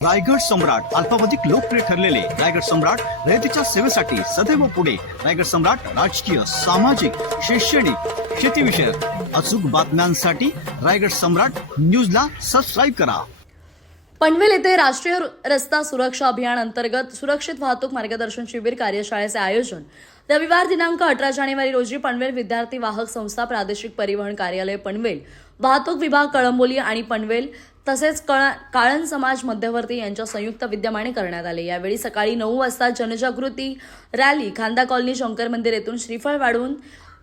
रायगड सम्राट अल्पावधीत लोकप्रिय ठरलेले रायगड सम्राट रयतेच्या सेवेसाठी सदैव पुढे. रायगड सम्राट राजकीय, सामाजिक, शैक्षणिक, शेतीविषयक अचूक बातम्यांसाठी रायगड सम्राट न्यूजला सबस्क्राईब करा. पनवेल येथे राष्ट्रीय रस्ता सुरक्षा अभियान अंतर्गत सुरक्षित वाहतूक मार्गदर्शन शिबिर कार्यशाळेचे आयोजन रविवार दिनांक 18 जानेवारी रोजी पनवेल विद्यार्थी वाहक संस्था, प्रादेशिक परिवहन कार्यालय पनवेल, वाहतूक विभाग कळंबोली आणि पनवेल तसेच काळण समाज मध्यवर्ती यांच्या संयुक्त विद्यमाने करण्यात आले. यावेळी सकाळी 9 वाजता जनजागृती रॅली खांदा कॉलनी शंकर मंदिर येथून श्रीफळ वाढवून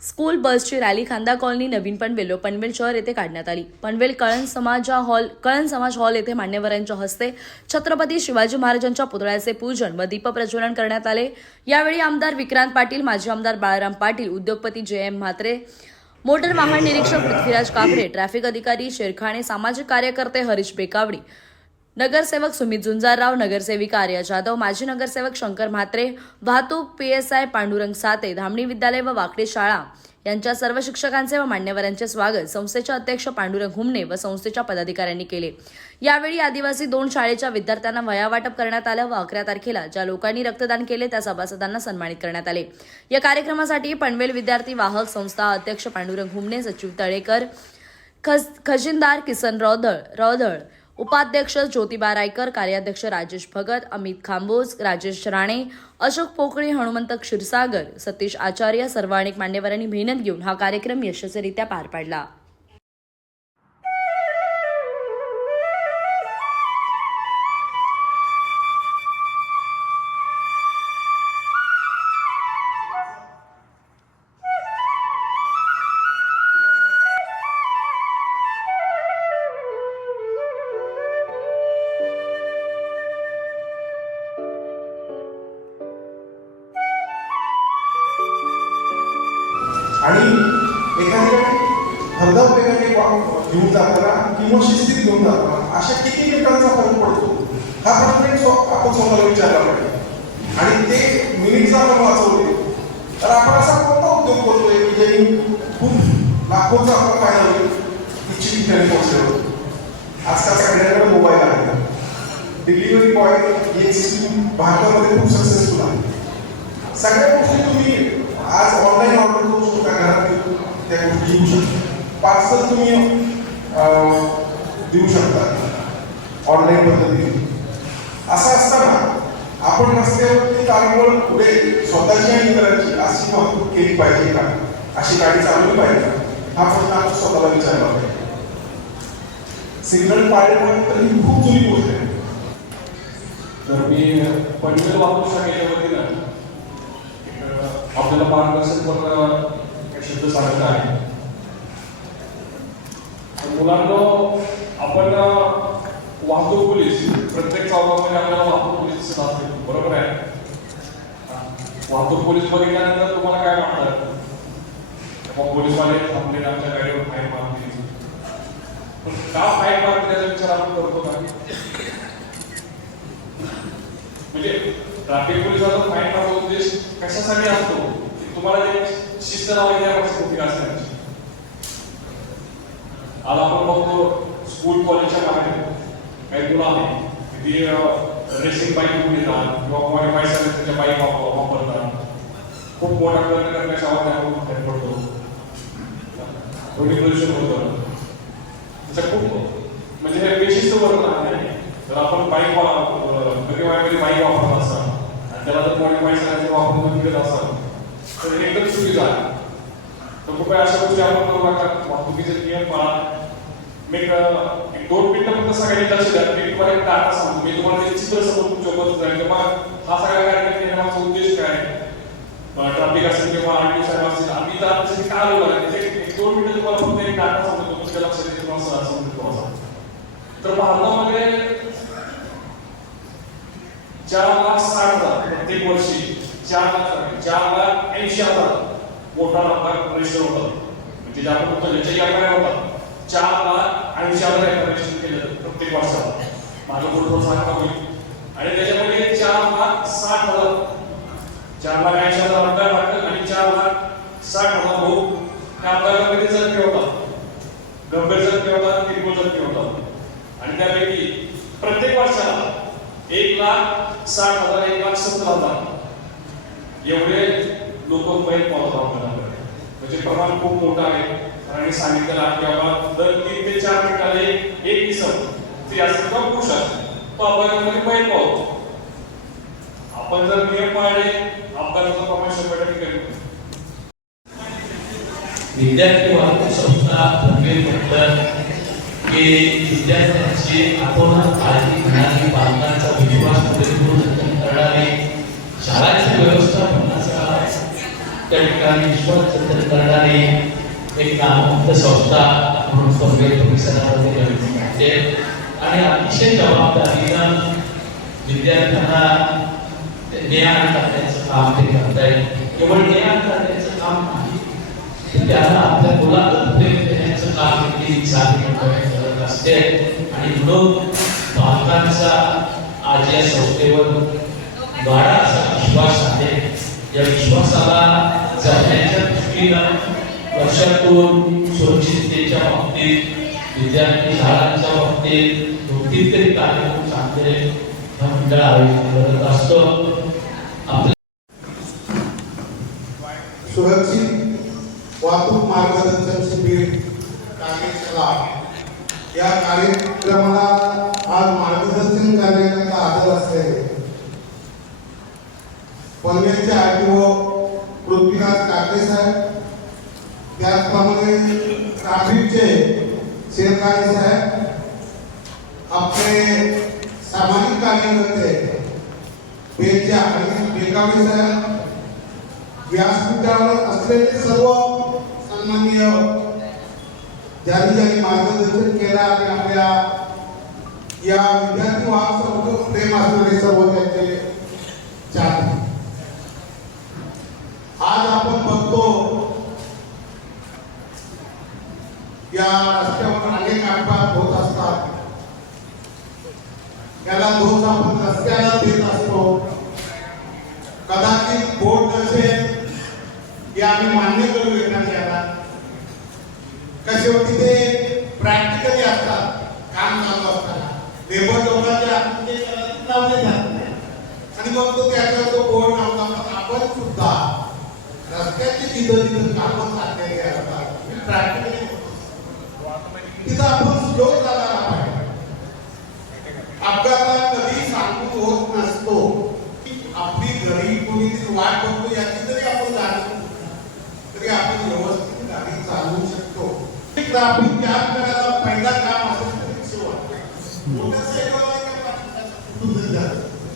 स्कूल बसची रॅली खांदा कॉलनी नवीन पनवेल व पनवेल शहर येथे काढण्यात आली. पनवेल कळण समाज हॉल येथे मान्यवरांच्या हस्ते छत्रपती शिवाजी महाराजांच्या पुतळ्याचे पूजन व दीप प्रज्वलन करण्यात आले. यावेळी आमदार विक्रांत पाटील, माजी आमदार बाळाराम पाटील, उद्योगपती JM म्हात्रे, मोटर वाहन निरीक्षक पृथ्वीराज काकडे, ट्रॅफिक अधिकारी शेरखाणे, सामाजिक कार्यकर्ते हरीश बेकावडी, नगरसेवक सुमित झुंजारराव, नगरसेविका आर्या जाधव, माजी नगरसेवक शंकर म्हात्रे, वाहतूक PSI पांडुरंग साते, धामणी विद्यालय व वाकडे शाळा यांच्या सर्व शिक्षकांचे व मान्यवरांचे स्वागत संस्थेचे अध्यक्ष पांडुरंग हुमणे व संस्थेच्या पदाधिकाऱ्यांनी केले. यावेळी आदिवासी 2 शाळेच्या विद्यार्थ्यांना वह्या वाटप करण्यात आलं व 11 तारखेला ज्या लोकांनी रक्तदान केले त्या सभासदांना सन्मानित करण्यात आले. या कार्यक्रमासाठी पनवेल विद्यार्थी वाहक संस्था अध्यक्ष पांडुरंग हुमणे, सचिव तळेकर, खजिनदार किसन रौधळ, उपाध्यक्ष ज्योतिबा रायकर, कार्याध्यक्ष राजेश भगत, अमित खांबोज, राजेश राणे, अशोक पोकळे, हनुमंत क्षीरसागर, सतीश आचार्य सर्व अनेक मान्यवरांनी मेहनत घेऊन हा कार्यक्रम यशस्वीरित्या पार पाडला. आणि एखाद्या धबधब वेगाने घेऊन जाताना किंवा शिस्तीत घेऊन जाताना अशा किती मिनिटांचा फरक पडतो हा प्रश्न आपण स्वतःला विचारला पाहिजे. आणि ते मिनिट जर आपण वाचवले तर आपण असा कोणता उद्योग करतोय की ज्यांनी खूप लाखोचा आपला फायदा होईल इच्छित ठिकाणी पोहोचले. आजकाल सगळ्यांकडे मोबाईल आहे. डिलिव्हरी बॉय ही स्कीम भारतामध्ये खूप सक्सेसफुल आहे. सगळ्या गोष्टी तुम्ही आज ऑनलाईन ऑर्डर करू शकता, घरात त्या गोष्टी घेऊ शकता. पार्सल तुम्ही देऊ शकता ऑनलाईन पद्धतीने. असं असताना आपण रस्त्यावरती तारवळ पुढे स्वतःची आणि इतरांची अशी वाहतूक केली पाहिजे का, अशी गाडी चालवली पाहिजे का, हा प्रश्न आपण स्वतःला विचारला पाहिजे. सिग्नल पाळले तर ही खूप जुनी गोष्ट आहे. तर मी पनवेल वाहतूक शाखेच्या वतीनं आपल्याला मार्गदर्शक शब्द सांगत आहे. मुलांना आपण वाहतूक पोलीस प्रत्येक चौकामध्ये आपल्याला वाहतूक पोलीस दिसत असते, बरोबर आहे. वाहतूक पोलीस बघितल्यानंतर तुम्हाला काय वाटतं? पोलीसवाले थांबले आमच्या गाडीवर फाईन मारतील, पण का फाईन मारतील याचा विचार आपण करतो का? म्हणजे ट्रॅफिक पोलिसाचा फाईन मारण्याचा उद्देश कशासाठी असतो? तुम्हाला जे शिस्त लावली त्यापेक्षा भूमिका असण्याची. आज आपण बघतो स्कूल कॉलेजच्या बाहेर काही मुलं आहेत ती रेसिंग बाईक घेऊन येतात किंवा मॉडिफाय त्याच्या बाईक वापरतात. खूप मोठा प्रयत्न करण्याच्या आवाज बाहेर पडतो, ध्वनी प्रदूषण होतं. त्याच्या खूप म्हणजे हे बेशिस्त वर्तन आहे. जर आपण बाईक वापरत असाल आणि त्याला जर मॉडिफाय करायचं वापरून केलं असाल तर हे एकदम चुकीचं आहे. तर कृपया अशा गोष्टी आपण करू नका. वाहतुकीचे नियम पाळा. मी एक 2 मिनिटं फक्त सगळ्यांनी लक्ष द्या. मी तुम्हाला एक डाटा सांगतो. मी तुम्हाला ते चित्र समोर तुमच्याबद्दल जाईल किंवा हा सगळा कार्यक्रम घेण्यामागचा उद्देश काय आहे, ट्रॅफिक असेल किंवा RTO साहेब असतील, आम्ही तर त्यासाठी काय आलो आहे एक 2 मिनिटं तुम्हाला फक्त एक डाटा सांगतो. तुमच्या लक्षात येते तुम्हाला समजतो. तर भारतामध्ये 4,60,000 प्रत्येक वर्षी 4,80,000 मोठा अपघात रजिस्टर होतात. म्हणजे ज्या आपण ज्याच्याही अपघात होतात 4,80,000 रजिस्टर केले प्रत्येक वर्षाला. माझं पुढे सांगता होईल. आणि त्याच्यामध्ये 4,60,000 अपघात वाटतात आणि 4,60,000 लोक त्या अपघातामध्ये जखमी होतात. गंभीर जखमी होतात, किरकोळ जखमी होतात. आणि त्यापैकी प्रत्येक वर्षाला 1,60,000 1,70,000 एवढे लोक बैल पावत आपल्याकडे, म्हणजे प्रमाण खूप मोठं आहे. आणि सांगितलं की बाबा दर 3 ते 4 मिनिटाला एक इसम ते असं किंवा पुरुष असते तो अपघातामध्ये बैल पावतो. आपण जर नियम पाळले अपघाताचं प्रमाण 100% कमी होईल. विद्यार्थी वाहतूक संस्था पनवेल म्हटलं की विद्यार्थ्यांची आतोनात काळजी घेणारी, पालकांचा विश्वास पुरेपूर जतन करणारी, शाळांच्या व्यवस्थापनाचा त्या ठिकाणी विश्वास जतन करणारी एक नामवंत संस्था म्हणून पनवेल परिसरामध्ये घडते आणि अतिशय जबाबदारीनं विद्यार्थ्यांना ज्ञान करण्याचं काम ते करतायत. केवळ ज्ञान करण्याचं काम नाही, त्यांना आपल्या मुलाला प्रेम देण्याचं काम देखील साधी करत असते. आणि म्हणून पालकांचा आज या संस्थेवर गाढा असा विश्वास आहे. या विश्वासाला जपण्याच्या दृष्टीनं वर्षातून सुरक्षिततेच्या बाबतीत, विद्यार्थी शाळांच्या बाबतीत 2-3 तरी कार्यक्रम चांगले हा मंडळ आयोजित करत असतो. सुरक्षित वाहतूक मार्गदर्शन शिबिर कार्यशाळा या कार्यक्रमाला आज मार्गदर्शन करण्याकरता आदर असलेले पनवेलचे आरटीओ पृथ्वीराज काकडे साहेब, त्याचप्रमाणे ट्रॅफिकचे शेरकारे साहेब, आपले सामाजिक कार्यकर्ते बेलचे आणि बेकावे साहेब, व्यासपीठावर असलेले सर्व सन्माननीय ज्यांनी मार्गदर्शन केलं आणि आपल्या या विद्यार्थी वाहतूक प्रेम असणारे सर्व त्यांचे चाहते. आज आपण बघतो या रस्त्यावर अनेक अपघात होत असतात. याला दोष आपण रस्त्याला देत असतो. कदाचित बोर्ड नसेल हे आम्ही मान्य करू शकणार याला. कशावरती ते प्रॅक्टिकली असतात, काम चालू असताना लेबर लोकांच्या हातून लावले जात नाही आणि मग तो त्याच्यावर तो बोर्ड लावला. आपण सुद्धा रस्त्याची तिथं कामं चाललेली असतात, प्रॅक्टिकली तिथं आपण स्लो चालायला पाहिजे. अपघातात कधी सांगून होत नसतो. आपली घरी कोणीतरी वाट बघतो याची जरी आपण जाणतो तरी आपण व्यवस्थित गाडी चालवू शकतो. ट्रॅफिक जाम करायला पहिला काम असेल तर रिक्षावाले,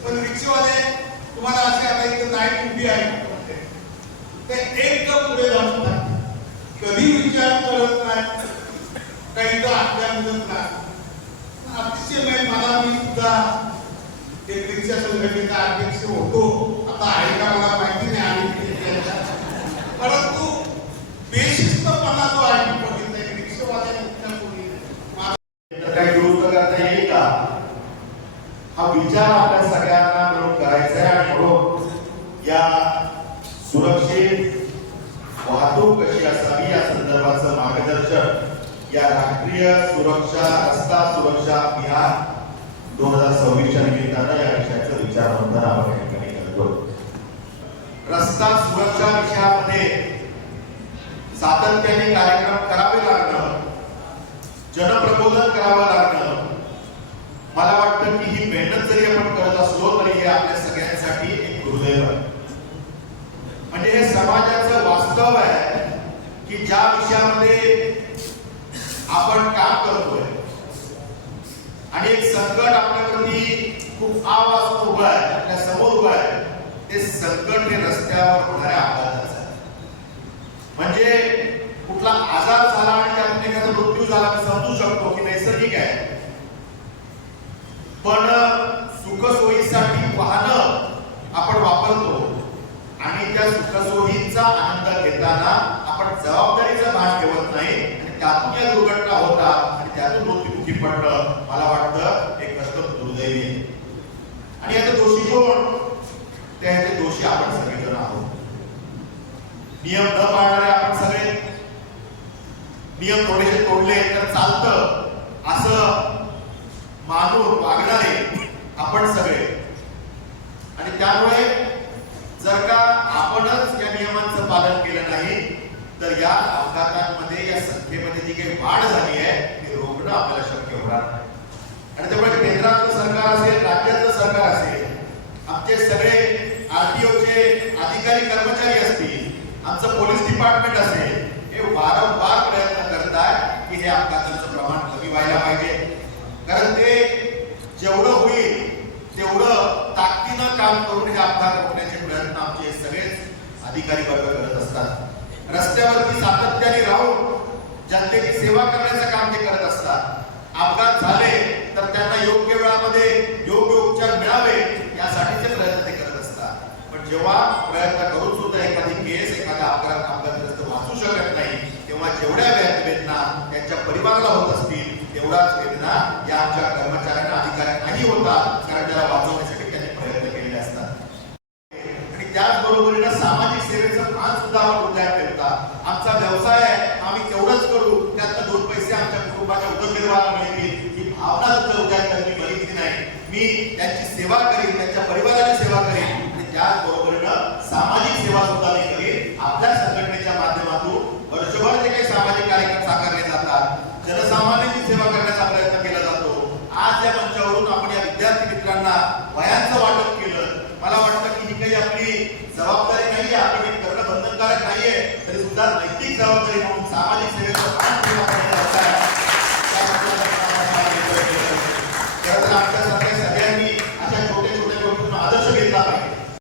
पण रिक्षावाले तुम्हाला असे आता इथे लाईट उभी आहे ते एकदम पुढे जाऊन कधी विचार करत नाही, काही तर आपल्या मुलं नाही. अतिशय मला मी सुद्धा एक रिक्षा संघटनेचा अध्यक्ष होतो. आता आहे का मला माहिती नाही, आणि परंतु बेशिस्तपणा जो आहे बघितलाय रिक्षावाल्या काही दुरुस्त करता येईल का हा विचार आपल्या सगळ्यांना मिळून करायचा आहे. आणि म्हणून या सुरक्षित वाहतूक कशी असावी या संदर्भाचं मार्गदर्शन या राष्ट्रीय सुरक्षा रस्ता सुरक्षा अभियान 2026च्या निमित्तानं या विषयाचं विचार मंथन आपण या ठिकाणी करतो. रस्ता सुरक्षा विषयामध्ये सातत्याने कार्यक्रम करावे लागणं, जनप्रबोधन करावं लागणं, मला वाटतं की ही मेहनत जरी आपण करत असलो तरी हे आपल्या सगळ्यांसाठी एक दुर्दैव आहे. म्हणजे हे समाजाचं वास्तव आहे की ज्या विषयामध्ये आपण काम करतोय आणि एक संकट आपल्यावरती खूप आवाज उभा आहे, आपल्या समोर उभा आहे, ते संकट हे रस्त्यावर होणाऱ्या अपघाताचं आहे. म्हणजे कुठला आजार झाला आणि त्यातून एखादा मृत्यू झाला मी समजू शकतो की नैसर्गिक आहे, पण सुखसोयीसाठी वाहनं आपण वापरतो आणि त्या सुखसोयीचा आनंद घेताना आपण जबाबदारीचा भान ठेवत नाही आणि त्यातून या दुर्घटना होतात आणि त्यातून मृत्युमुखी पडणं मला वाटतं एक अत्यंत दुर्दैवी आहे. आणि याचे दोषी कोण? त्याचे दोषी आपण सगळेजण आहोत. नियम न पाळणारे आपण सगळे. नियम थोडेसे तोडले तर चालतं असं मानून वागणारे आपण आपण सगळे. आणि त्यामुळे जर का आपणच या नियमांचं पालन केलं नाही तर या अपघातांमध्ये या संख्येमध्ये जी काही वाढ झाली आहे ती रोखणं आपल्याला शक्य होणार नाही. आणि त्यामुळे केंद्रातलं सरकार असेल, राज्यातलं सरकार असेल, आमचे सगळे आरटीओचे अधिकारी कर्मचारी असतील, आमचं पोलीस डिपार्टमेंट असेल, हे वारंवार प्रयत्न करतात की हे अपघातांचं प्रमाण कमी व्हायला पाहिजे. कारण ते जेवढं होईल तेवढं ताकदीनं काम करून हे अपघात रोखण्याचे प्रयत्न आमचे सगळेच अधिकारी वर्ग करत असतात. रस्त्यावरती सातत्याने राहून जनतेची सेवा करण्याचं काम ते करत असतात. अपघात झाले तर त्यांना योग्य वेळामध्ये योग्य उपचार मिळावे यासाठीचे प्रयत्न ते करत असतात. पण जेव्हा प्रयत्न करून सुद्धा एखादी केस, एखादा अपघातग्रस्त वाचू शकत नाही, तेव्हा जेवढ्या वेदना त्यांच्या परिवाराला होत असतील तेवढाच वेदना या आमच्या कर्मचाऱ्यांना, अधिकाऱ्यांनाही होतात, कारण त्याला वाचवण्यासाठी त्यांनी प्रयत्न केलेले असतात. आणि त्याचबरोबरीनं सामाजिक सेवेचं भान सुद्धा आपण उद्यात ठेवतात. आमचा व्यवसाय आहे, आम्ही तेवढंच करू, त्यातनं 2 पैसे आमच्या कुटुंबाच्या उदरनिर्वाहाला मिळतील ही भावना सुद्धा उद्यात त्यांनी बघितली नाही. मी त्यांची सेवा करेन, त्यांच्या परिवाराची सेवा करेन आणि त्याचबरोबरीनं सामाजिक सेवा सुद्धा मी करेन. आपल्या संघटनेच्या माध्यमातून वर्षभर जे काही सामाजिक कार्यक्रम साकारले जातात, जनसामान्यांची सेवा करण्याचा प्रयत्न केला जातो. आज या मंचावरून आपण या विद्यार्थी मित्रांना वयांचं वाटप केलं. मला वाटतं की ही काही आपली जबाबदारी नाहीये, आपली काही करणं बंधनकारक नाहीये, तरी सुद्धा नैतिक जबाबदारी म्हणून सामाजिक सेवेचं